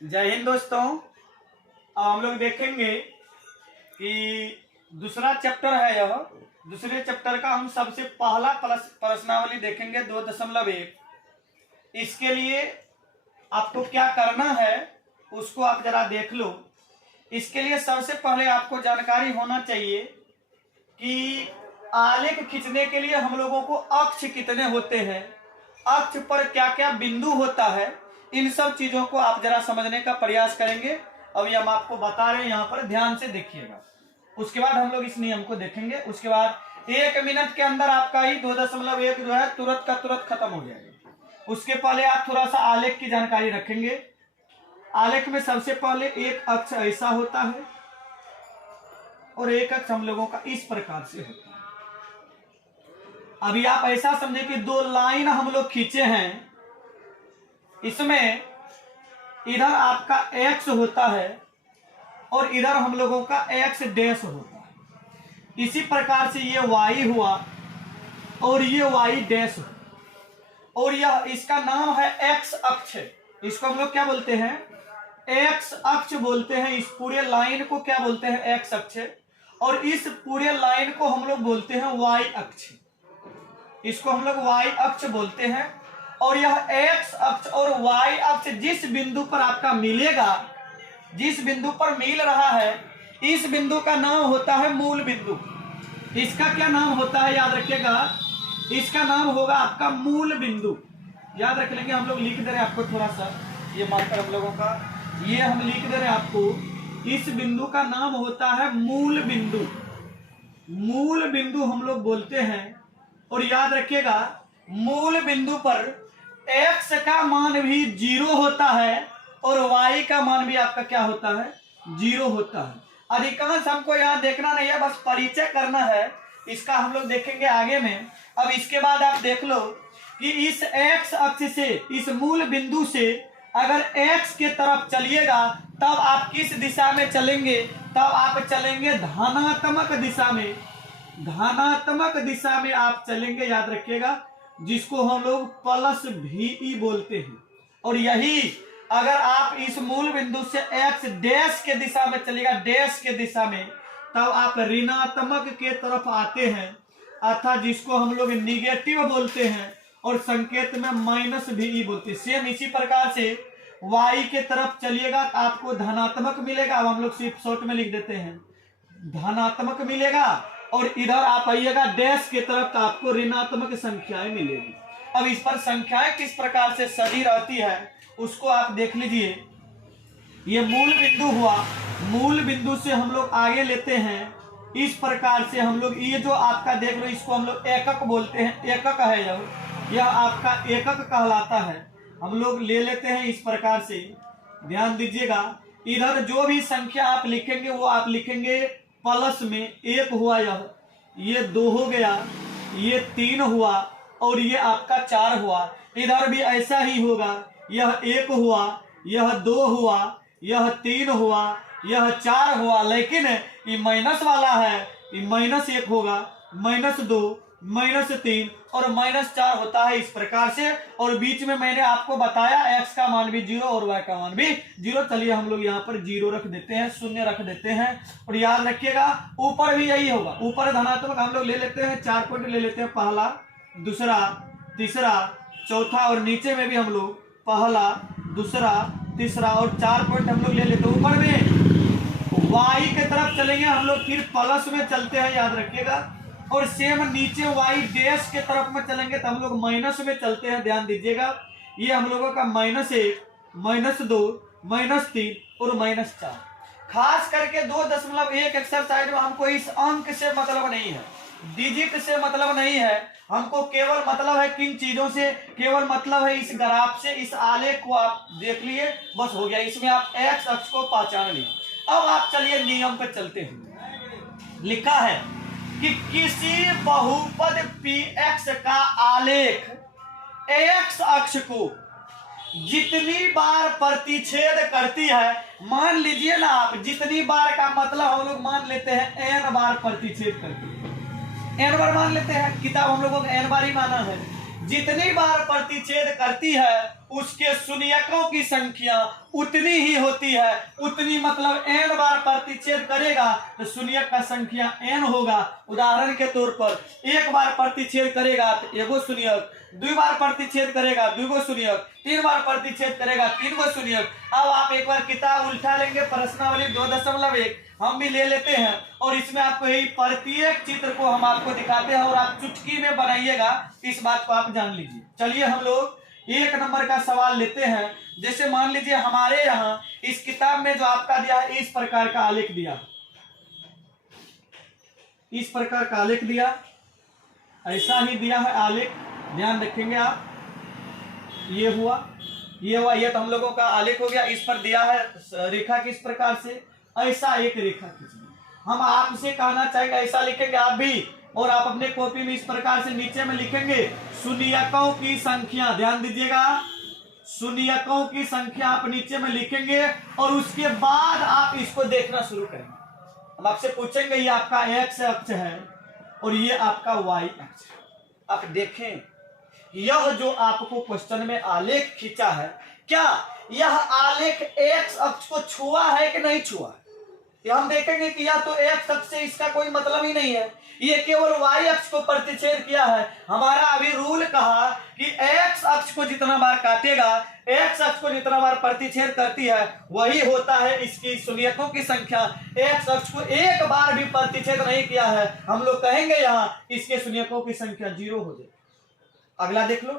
जय हिंद दोस्तों। अब हम लोग देखेंगे कि दूसरा चैप्टर है यह। दूसरे चैप्टर का हम सबसे पहला प्रश्नावली देखेंगे 2.1। इसके लिए आपको क्या करना है उसको आप जरा देख लो। इसके लिए सबसे पहले आपको जानकारी होना चाहिए कि आलेख खींचने के लिए हम लोगों को अक्ष कितने होते हैं, अक्ष पर क्या क्या बिंदु होता है, इन सब चीजों को आप जरा समझने का प्रयास करेंगे। अभी हम आपको बता रहे हैं, यहाँ पर ध्यान से देखिएगा। उसके बाद हम लोग इस नियम को देखेंगे। उसके बाद 1 मिनट के अंदर आपका ही 2.1 जो है तुरंत का तुरंत खत्म हो जाएगा। उसके पहले आप थोड़ा सा आलेख की जानकारी रखेंगे। आलेख में सबसे पहले एक अक्ष ऐसा होता है और एक अक्ष हम लोगों का इस प्रकार से होता है। अभी आप ऐसा समझे कि 2 लाइन हम लोग खींचे हैं, इसमें इधर आपका x होता है और इधर हम लोगों का x डैश होता है। इसी प्रकार से ये y हुआ और ये y डैश हुआ और यह इसका नाम है x अक्ष। इसको हम लोग क्या बोलते हैं? x अक्ष बोलते हैं। इस पूरे लाइन को क्या बोलते हैं? x अक्ष। और इस पूरे लाइन को हम लोग बोलते हैं y अक्ष। इसको हम लोग y अक्ष बोलते हैं। और यह x अक्ष और y अक्ष जिस बिंदु पर आपका मिलेगा, जिस बिंदु पर मिल रहा है, इस बिंदु का नाम होता है मूल बिंदु। इसका क्या नाम होता है याद रखिएगा, इसका नाम होगा आपका मूल बिंदु। याद रख लेंगे, हम लोग लिख दे रहे हैं आपको थोड़ा सा, ये मार्कर हम लोगों का, ये हम लिख दे रहे हैं आपको। इस बिंदु का नाम होता है मूल बिंदु। मूल बिंदु हम लोग बोलते हैं। और याद रखिएगा, मूल बिंदु पर x का मान भी 0 होता है और y का मान भी आपका क्या होता है? 0 होता है। अधिकांश हमको यहाँ देखना नहीं है, बस परिचय करना है। इसका हम लोग देखेंगे आगे में। अब इसके बाद आप देख लो कि इस x अक्ष से, इस मूल बिंदु से अगर x के तरफ चलिएगा तब आप किस दिशा में चलेंगे? तब आप चलेंगे धनात्मक दिशा में। धनात्मक दिशा में आप चलेंगे, याद रखिएगा, जिसको हम लोग प्लस भी बोलते हैं। और यही अगर आप इस मूल बिंदु से x डैश के दिशा में चलेगा, डैश के दिशा में, तब आप ऋणात्मक के तरफ आते हैं, अर्थात जिसको हम लोग निगेटिव बोलते हैं और संकेत में माइनस भी बोलते हैं। सेम इसी प्रकार से y के तरफ चलिएगा तो आपको धनात्मक मिलेगा। अब हम लोग सिर्फ शॉर्ट में लिख देते हैं, धनात्मक मिलेगा। और इधर आप आइएगा डैश के तरफ तो आपको ऋणात्मक संख्याएं मिलेगी। अब इस पर संख्याएं किस प्रकार से सजी रहती है उसको आप देख लीजिए। ये मूल बिंदु हुआ, मूल बिंदु से हम लोग आगे लेते हैं। इस प्रकार से हम लोग, ये जो आपका देख लो, इसको हम लोग एकक बोलते हैं। एकक है यह आपका एकक कहलाता है। हम लोग ले लेते हैं इस प्रकार से, ध्यान दीजिएगा। इधर जो भी संख्या आप लिखेंगे वो आप लिखेंगे प्लस में। 1 हुआ, ये 2 हो गया, ये 3 हुआ और ये आपका 4 हुआ। इधर भी ऐसा ही होगा, यह 1 हुआ, यह 2 हुआ, यह 3 हुआ, यह 4 हुआ। लेकिन ये माइनस वाला है, ये -1 होगा, -2, -3 और -4 होता है इस प्रकार से। और बीच में मैंने आपको बताया x का मान भी 0 और y का मान भी 0। चलिए हम लोग यहाँ पर 0 रख देते हैं, 0 रख देते हैं। और याद रखिएगा ऊपर भी यही होगा। ऊपर धनात्मक हम लोग ले लेते हैं, 4 पॉइंट ले लेते हैं, पहला, दूसरा, तीसरा, चौथा। और नीचे में भी हम लोग पहला, दूसरा, तीसरा और 4 पॉइंट हम लोग ले लेते हैं। ऊपर में y के तरफ चलेंगे हम लोग, फिर प्लस में चलते हैं, याद रखिएगा। और सेम नीचे y डैश के तरफ में चलेंगे तो हम लोग माइनस में चलते हैं, ध्यान दीजिएगा। ये हम लोगों का -1, -2, -3 और -4। खास करके 2.1 एक्सरसाइज में हमको इस अंक से मतलब नहीं है, डिजिट से मतलब नहीं है। हमको केवल मतलब है किन चीजों से? केवल मतलब है इस ग्राफ से। इस आलेख को आप देख लिए, बस हो गया। इसमें आप x अक्ष को पहचान लिए। अब आप चलिए नियम पे चलते हैं। लिखा है कि किसी बहुपद px का आलेख x अक्ष को जितनी बार प्रतिच्छेद करती है, मान लीजिए ना आप, जितनी बार का मतलब हम लोग मान लेते हैं n बार प्रतिच्छेद करती है, n बार मान लेते हैं, किताब हम लोगों को n बार ही माना है। जितनी बार प्रतिच्छेद करती है उसके शून्यकों की संख्या उतनी ही होती है। उतनी मतलब n बार प्रतिच्छेद करेगा तो शून्यक का संख्या n होगा। उदाहरण के तौर पर एक बार प्रतिच्छेद करेगा तो एगो शून्यक, दो बार प्रतिच्छेद करेगा दूगो शून्यक, तीन बार प्रतिच्छेद करेगा तीन गो शून्यक। अब आप एक बार किताब उल्टा लेंगे, प्रश्नावली 2.1 हम भी ले लेते हैं और इसमें आपको यही प्रत्येक चित्र को हम आपको दिखाते हैं और आप चुटकी में बनाइएगा। इस बात को आप जान लीजिए। चलिए हम लोग 1 नंबर का सवाल लेते हैं। जैसे मान लीजिए हमारे यहाँ इस किताब में जो आपका दिया है इस प्रकार का आलेख दिया, इस प्रकार का आलेख दिया, ऐसा ही दिया है आलेख, ध्यान रखेंगे आप। ये हुआ, ये हुआ, ये तो हम लोगों का आलेख हो गया। इस पर दिया है रेखा किस प्रकार से, ऐसा एक रेखा खींचना। हम आपसे कहना चाहेंगे ऐसा लिखेंगे आप भी, और आप अपने कॉपी में इस प्रकार से नीचे में लिखेंगे शून्यकों की संख्या। ध्यान दीजिएगा, शून्यकों की संख्या आप नीचे में लिखेंगे और उसके बाद आप इसको देखना शुरू करेंगे। हम आपसे पूछेंगे ये आपका x अक्ष है और ये आपका y अक्ष है। आप देखें यह जो आपको क्वेश्चन में आलेख खींचा है, क्या यह आलेख x अक्ष को छुआ है कि नहीं छुआ है? हम देखेंगे कि या तो x अक्ष से इसका कोई मतलब ही नहीं है, ये केवल y अक्ष को प्रतिच्छेद किया है। हमारा अभी रूल कहा कि x अक्ष को जितना बार काटेगा, x अक्ष को जितना बार प्रतिच्छेद करती है वही होता है इसकी शून्यकों की संख्या। x अक्ष को एक बार भी प्रतिच्छेद नहीं किया है, हम लोग कहेंगे यहाँ इसके शून्यकों की संख्या 0 हो जाए। अगला देख लो,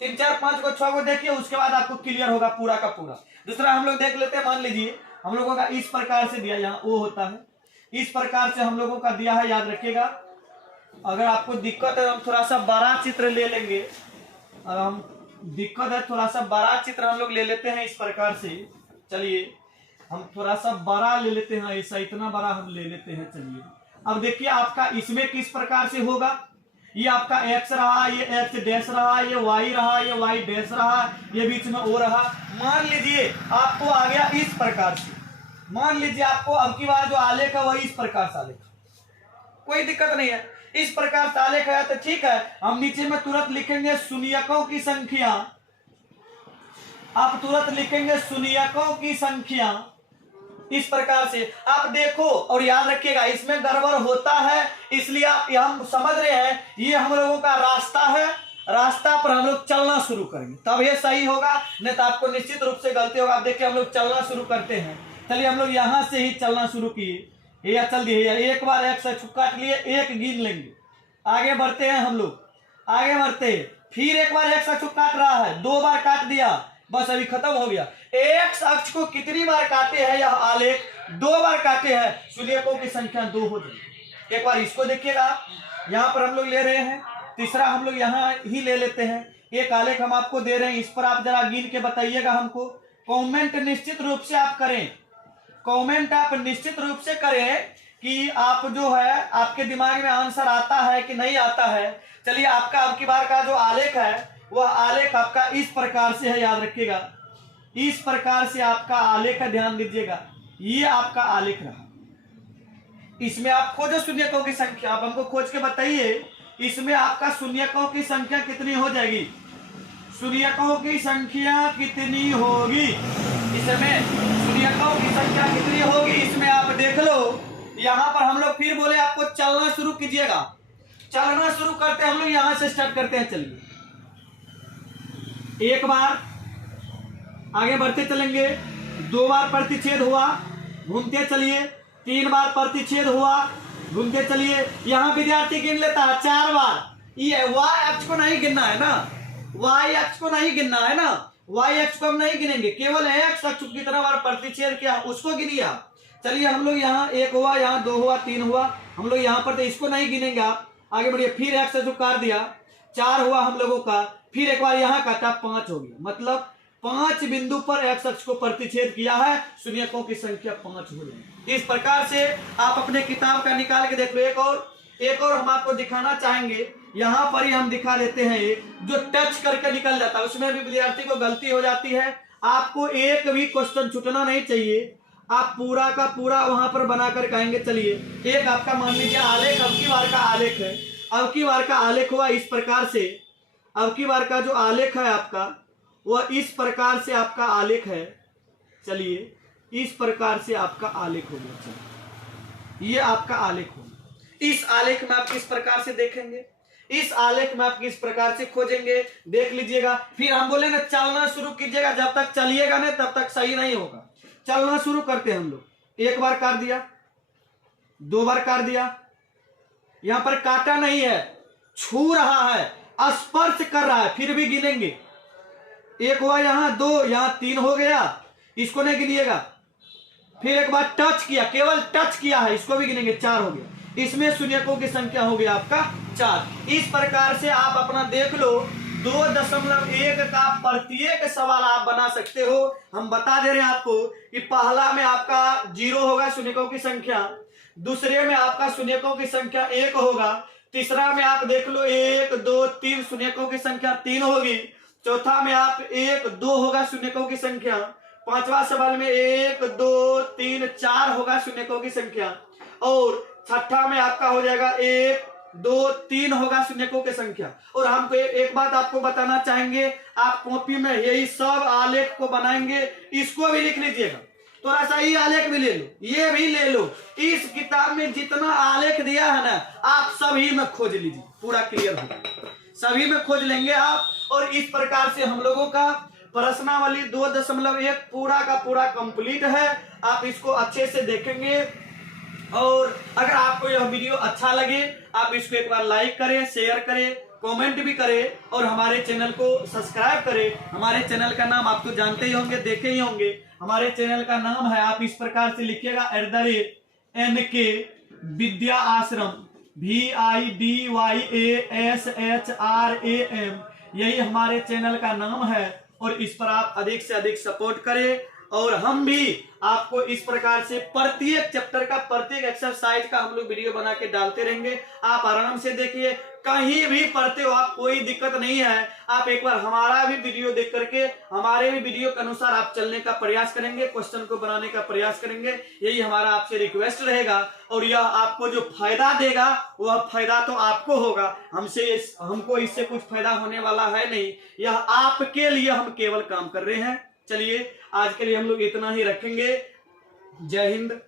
3 4 5 को 6 को देखिए, उसके बाद आपको क्लियर होगा पूरा का पूरा। दूसरा हम लोग देख लेते हैं। मान लीजिए हम लोगों का इस प्रकार से दिया, यहाँ O होता है, इस प्रकार से हम लोगों का दिया है, याद रखिएगा। अगर आपको दिक्कत है हम थोड़ा सा बड़ा चित्र ले लेंगे, अगर हम दिक्कत है थोड़ा सा बड़ा चित्र हम लोग ले लेते हैं इस प्रकार से। चलिए हम थोड़ा सा बड़ा ले लेते हैं, ऐसा इतना बड़ा हम ले लेते हैं। चलिए अब देखिए आपका इसमें किस प्रकार से होगा। ये आपका x रहा, ये x डैश रहा, ये y रहा, ये y डैश रहा, ये बीच में O रहा। मान लीजिए आपको आ गया इस प्रकार से, मान लीजिए आपको अब की बार जो आलेख है वही इस प्रकार से आलेख, कोई दिक्कत नहीं है। इस प्रकार से आलेख है तो ठीक है, हम नीचे में तुरंत लिखेंगे शून्यकों की संख्या। आप तुरंत लिखेंगे शून्यकों की संख्या इस प्रकार से। आप देखो और याद रखिएगा इसमें गड़बड़ होता है, इसलिए आप हम समझ रहे हैं ये हम लोगों का रास्ता है, रास्ता पर हम लोग चलना शुरू करेंगे तब ये सही होगा, नहीं तो आपको निश्चित रूप से गलती होगा। आप देखिए हम लोग चलना शुरू करते हैं। चलिए हम लोग यहाँ से ही चलना शुरू किए, ये चल दिए, एक बार x अक्ष काट लिए, एक गिन लेंगे, आगे बढ़ते हैं हम लोग, आगे बढ़ते हैं। फिर एक बार x अक्ष काट रहा है, 2 बार काट दिया, बस अभी खत्म हो गया। x अक्ष को कितनी बार काटे हैं यह आलेख, 2 बार काटे हैं, शून्यकों की संख्या 2 हो जाएगी। एक बार इसको देखिएगा, यहाँ पर हम लोग ले रहे हैं, तीसरा हम लोग यहाँ ही ले लेते हैं। एक आलेख हम आपको दे रहे हैं, इस पर आप जरा गिन के बताइएगा हमको। कमेंट निश्चित रूप से आप करें, कमेंट आप निश्चित रूप से करें कि आप जो है आपके दिमाग में आंसर आता है कि नहीं आता है। चलिए आपका अब की बार का जो आलेख है वह आलेख आपका इस प्रकार से है, याद रखिएगा इस प्रकार से आपका आलेख है, ध्यान दीजिएगा। ये आपका आलेख रहा, इसमें आप खोजो शून्यकों की संख्या, आप हमको खोज के बताइए इसमें आपका शून्यकों की संख्या कितनी हो जाएगी, शून्यकों की संख्या कितनी होगी, इसमें शून्यकों की संख्या कितनी होगी इसमें आप देख लो। यहाँ पर हम लोग फिर बोले आपको चलना शुरू कीजिएगा, चलना शुरू करते हैं हम लोग, यहाँ से स्टार्ट करते हैं। चलिए एक बार आगे बढ़ते चलेंगे, 2 बार प्रतिच्छेद हुआ, घूमते चलिए, 3 बार प्रतिच्छेद हुआ, घूमते चलिए। यहाँ विद्यार्थी गिन लेता है 4 बार। ये y अक्ष को नहीं गिनना है ना, y अक्ष को नहीं गिनना है ना, y अक्ष को हम नहीं गिनेंगे, केवल x अक्ष को कितना बार प्रतिच्छेद किया उसको गिनिए आप। चलिए हम लोग यहाँ 1 हुआ, यहाँ 2 हुआ, 3 हुआ, हम लोग यहाँ पर तो इसको नहीं गिनेंगे, आप आगे बढ़िए। फिर x अक्ष काट दिया, 4 हुआ हम लोगों का, फिर एक बार यहाँ काटा, 5 हो गया, मतलब 5 बिंदु पर x अक्ष को प्रतिच्छेद किया है, शून्यकों की संख्या 5 हो जाएगी। इस प्रकार से आप अपने किताब का निकाल के देख लो। एक और हम आपको दिखाना चाहेंगे, यहाँ पर ही हम दिखा देते हैं, जो टच करके निकल जाता है उसमें भी विद्यार्थी को गलती हो जाती है। आपको एक भी क्वेश्चन छूटना नहीं चाहिए, आप पूरा का पूरा वहां पर बनाकर कहेंगे। चलिए एक आपका मान लीजिए आलेख, अब की बार का आलेख है, अब की बार का आलेख हुआ इस प्रकार से। अब की बार का जो आलेख है आपका वह इस प्रकार से आपका आलेख है। चलिए, इस प्रकार से आपका आलेख होगा। चलिए, ये आपका आलेख होगा। इस आलेख में आप किस प्रकार से देखेंगे, इस आलेख में आप किस प्रकार से खोजेंगे, देख लीजिएगा। फिर हम बोले ना चलना शुरू कीजिएगा, जब तक चलिएगा ना तब तक सही नहीं होगा। चलना शुरू करते हैं हम लोग। एक बार काट दिया, दो बार काट दिया, यहां पर काटा नहीं है, छू रहा है, स्पर्श कर रहा है, फिर भी गिनेंगे। एक हुआ यहां, दो, यहां तीन हो गया, इसको नहीं गिनिएगा। फिर एक बार टच किया, केवल टच किया है, इसको भी गिनेंगे, चार हो गया। इसमें शून्यकों की संख्या हो गया आपका 4। इस प्रकार से आप अपना देख लो 2.1 का प्रत्येक सवाल आप बना सकते हो। हम बता दे रहे हैं आपको कि पहला में आपका 0 होगा शून्यकों की संख्या, दूसरे में आपका शून्यकों की संख्या 1 होगा, तीसरा में आप देख लो 1 2 3 शून्यकों की संख्या 3 होगी, चौथा में आप 1 2 होगा शून्यकों की संख्या, पांचवा सवाल में 1 2 3 4 होगा शून्यकों की संख्या, और छठा में आपका हो जाएगा 1 2 3 होगा शून्यकों की संख्या। और हमको एक बात आपको बताना चाहेंगे, आप कॉपी में यही सब आलेख को बनाएंगे, इसको भी लिख लीजिएगा। थोड़ा सा ये आलेख भी ले लो, ये भी ले लो। इस किताब में जितना आलेख दिया है ना, आप सभी में खोज लीजिए, पूरा क्लियर होगा, सभी में खोज लेंगे आप। और इस प्रकार से हम लोगों का प्रश्नावली 2.1 पूरा का पूरा कंप्लीट है। आप इसको अच्छे से देखेंगे, और अगर आपको यह वीडियो अच्छा लगे आप इसको एक बार लाइक करें, शेयर करें, कमेंट भी करें, और हमारे चैनल को सब्सक्राइब करें। हमारे चैनल का नाम आप तो जानते ही होंगे, देखे ही होंगे। हमारे चैनल का नाम है, आप इस प्रकार से लिखिएगा @NK विद्या आश्रम, VIDYASHRAM, यही हमारे चैनल का नाम है। और इस पर आप अधिक से अधिक सपोर्ट करें, और हम भी आपको इस प्रकार से प्रत्येक चैप्टर का, प्रत्येक एक्सरसाइज का हम लोग वीडियो बना के डालते रहेंगे। आप आराम से देखिए, कहीं भी पढ़ते हो आप, कोई दिक्कत नहीं है। आप एक बार हमारा भी वीडियो देख करके हमारे भी वीडियो के अनुसार आप चलने का प्रयास करेंगे, क्वेश्चन को बनाने का प्रयास करेंगे, यही हमारा आपसे रिक्वेस्ट रहेगा। और यह आपको जो फायदा देगा वह फायदा तो आपको होगा, हमको इससे कुछ फायदा होने वाला है नहीं। यह आपके लिए हम केवल काम कर रहे हैं। चलिए, आज के लिए हम लोग इतना ही रखेंगे। जय हिंद।